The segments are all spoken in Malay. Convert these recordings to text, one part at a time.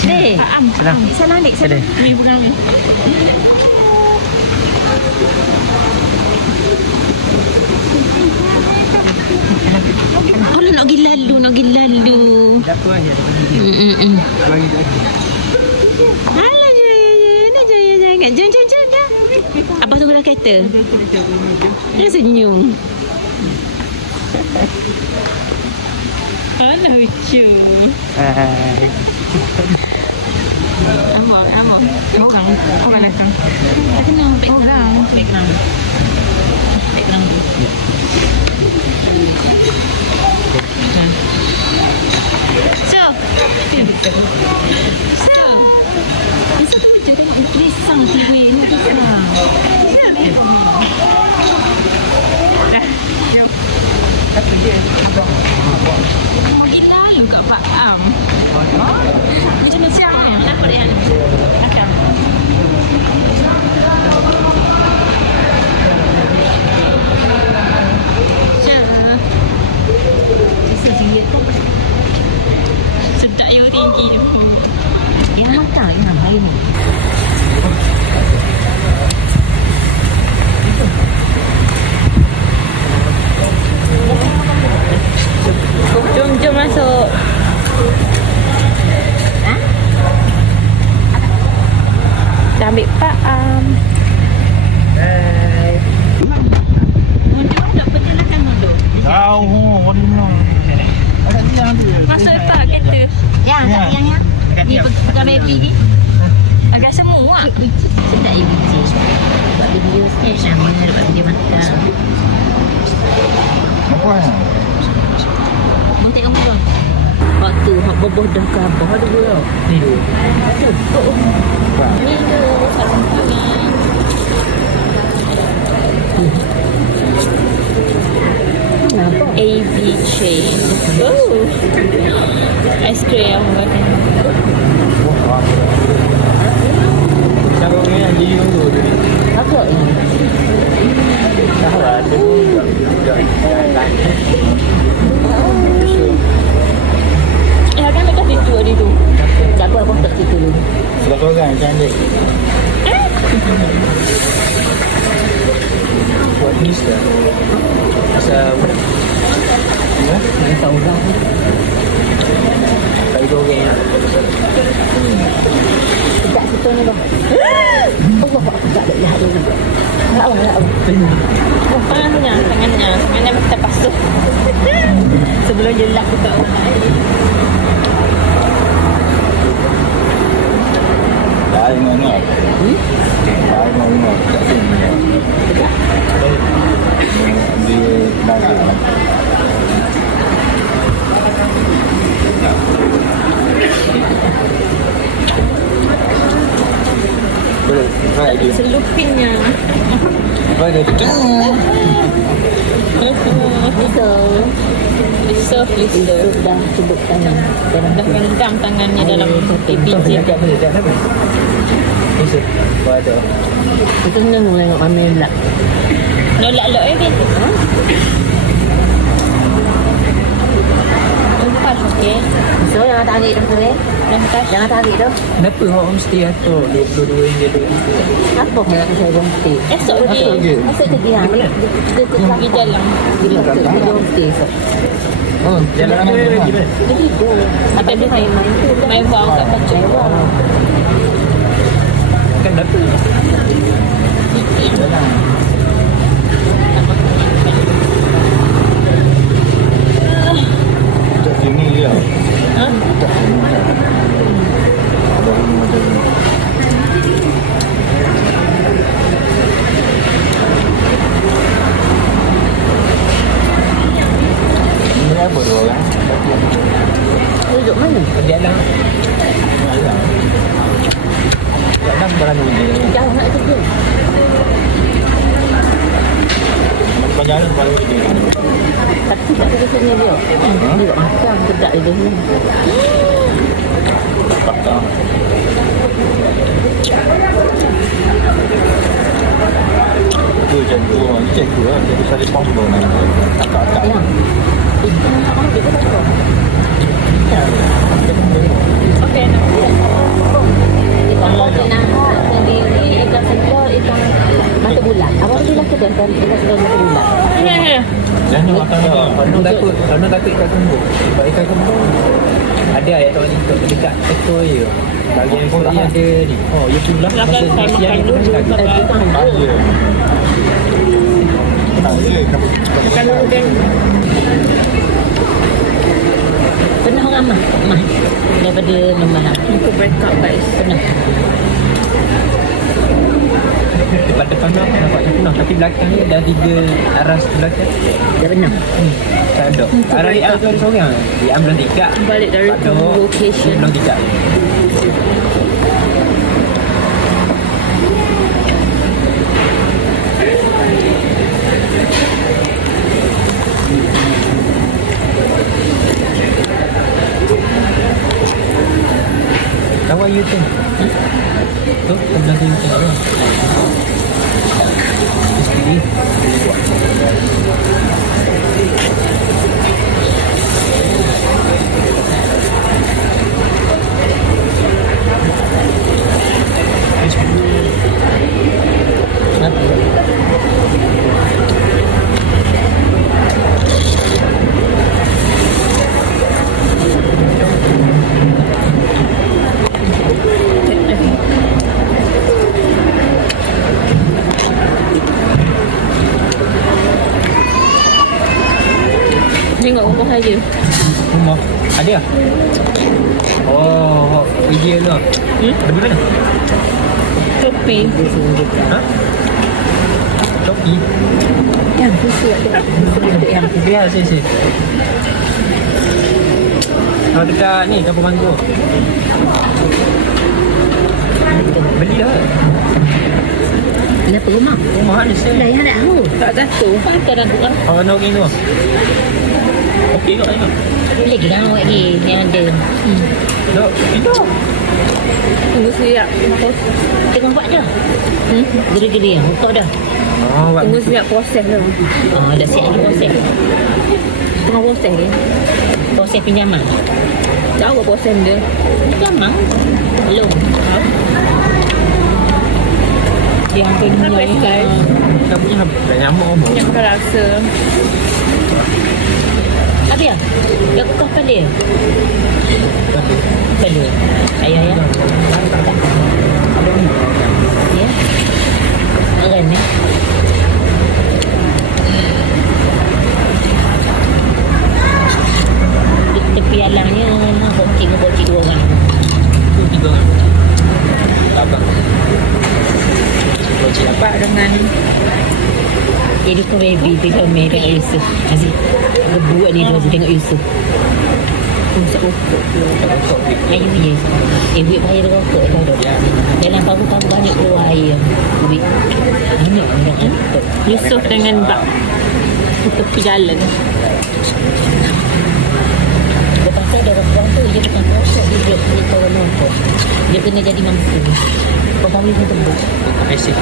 Dek. Senang. Salam dek. Salam. Ni bukan ni. Kalau nak pergi lalu, nak pergi lalu. Jatuh aja. Bagi lagi. Alah, nak jaya jangan. Jom. Dah. Abang tunggu dalam kereta. Dia senyum. Alah lucu. Amor. Orang datang. Tak kena background. So. Masa tu je tengok risang tiba ni risang. Dah. Jom. Apa dia? Mau gila lu kat Pak Am. Macam mana siang ni? Apa dia? Akan. Sedap you tinggi tu. Yang makan yang lain. Jom masuk. Dah ambil Pak Am. Mundur tak perjalanan mundur. Tahu, Masuk lepas kereta. Yang. Ni pegang baby ni. Agak semua. Sedap you biji. Buat video sikit sama. Buat video makan. Apa ya? Buntik kamu tu. Waktu hak boboh dah ke abah ada pula. Ni tu. Ni tu sarung tangan. Kenapa? AB chain. Oh. Ice cream makan. Sarungnya dia tu. Apa ni? Tahu ada. Kan dekat situ ada tu. Tak apa tak situ dulu. Seorang cantik. Buat ni dah. Asal ya, Nak tahu orang. tak ada orang yang Dekat situ ni bang. Allah aku tak ada lihat dulu. Tak apa. Tangannya kita basuh. Sebelum je lap dekat orang lain. dah ingat. Dah ingat kat sini. Dia lagi. Boleh, try dia. Selupingnya. Boleh. Soft lister. Dah cubuk tangan. Dah rendam tangannya dalam APJ. Tak boleh, tak apa. Bisa. Ada. Kita senang tengok mami elak. Nolak-lok ni. Lepas okey. So jangan tarik tu eh. Lepas Jangan tarik tu. Kenapa awak mesti atur RM22 Apa yang saya berhenti? esok Esok pergi. je. Masuk ke dia. Kita Pergi jalan. Kita berhenti. Oh, jalan mana? Jadi dia. Ada dia Main-main tu. main buang kat pocong. Kan dapat. Jalan. Dekat sini dia. Ha? Dekat sini. Ada rumah dia. Ini apa dua orang? Duduk mana? Jalan. Jalan. Jalan berani dia. Jauh nak kerja. Jalan berani dia. Tapi tak kerja sini dia. Dia makan sedap dia ni. Tak tahu. Itu cikgu. Ini cikgu lah. Cikgu Salih Pombo nama. Kakak-kakak. Ya. Itu nak ambil ke tak? Okey, nak. takut ikan kembung. Sebab ikan kembung ada ayat orang ikut dekat ekor je. Bahagian ekor dia ada ni. Oh, ia pula Silakan saya makan dulu. Makan dulu kan. Pernah orang mah daripada Membalang. Untuk break up guys. Pernah. depan tu nampak macam penuh. Tapi belakang ni dah 3 aras belakang. Dah pernah. Tak ada. Arah yang tu ada seorang. Yang belum tikak. Balik dari location. Belum tikak. Kawan you tu. Tu, sebelah tu you tu. Sekali. Tengok rumah saja. Rumah. Ada tak? Oh, kerja tu. Ada mana? Shopee. Ha? Shopee? Yang susu ada. Yang biar sih. Kalau dekat ni, Kampung Manggur. Beli dah. Kenapa rumah? Rumah ada sale. Dah yang nak tahu. Tak jatuh. Patut dah buka. Kalau nak pergi tu. Okey tak tengok. Boleh ke dah awak lagi yang ada. Tak, tidak. Tunggu siap. Tengok buat dah. Gede-gede yang buka dah. Oh, buat Tunggu siap proses tu. Oh, dah siap lagi proses. Tengah proses ni. Proses pinjaman. Tahu apa proses dia? Pinjaman? Belum. Yang punya guys. Tak punya dah nyamuk apa. Yang kau rasa. Habis ya? Dah buka kepala? Kepala. Ayah ya? Ya? Keren ya? Tepi alangnya bocik 2 orang. Tu 3 orang. Tak apa. Cik dapat dengan Jadi kau baby tengok Mei tengok Yusuf. Aziz, aku buat ni tu tengok Yusuf. Usap rokok tu. Air dia. Duit bayar rokok tu. Dalam paru-paru banyak keluar air. Duit. Banyak orang antuk. Yusuf dengan bak tepi jalan. Lepas tu ada orang tu dia bukan rokok, dia punya kawan rokok. Dia kena jadi mampu. Kau tahu pun tembuk. Mesej.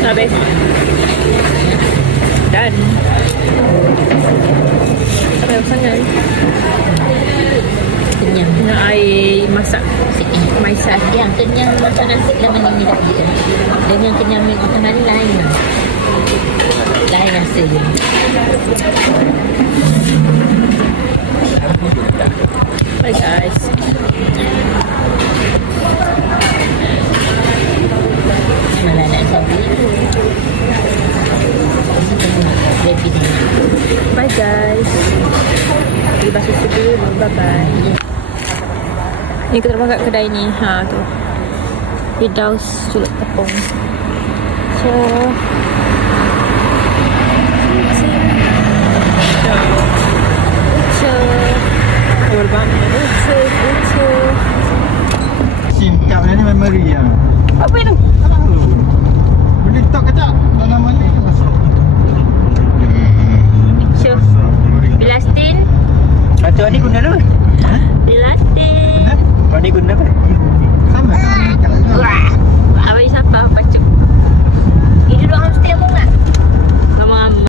Habis. Dan. Apa yang sangat? Kenyang. Dengan air masak. Maisan. Yang kenyang makan nasi lama ni tak dia. Dengan kenyang makan nasi lain lah. Lain rasa je. Bye guys. Malah nak sabi. Bye guys. Pergi basuh dulu. Bye bye. Ni kita dapat kat kedai ni. Ha tu. Firdaus Sulut Tepung. So SIM card ni memory ah. apa itu? Boleh tak kejap dalam mana ni masuk. So Bilastin. Atau ni guna dulu. Bilastin. Ni guna apa?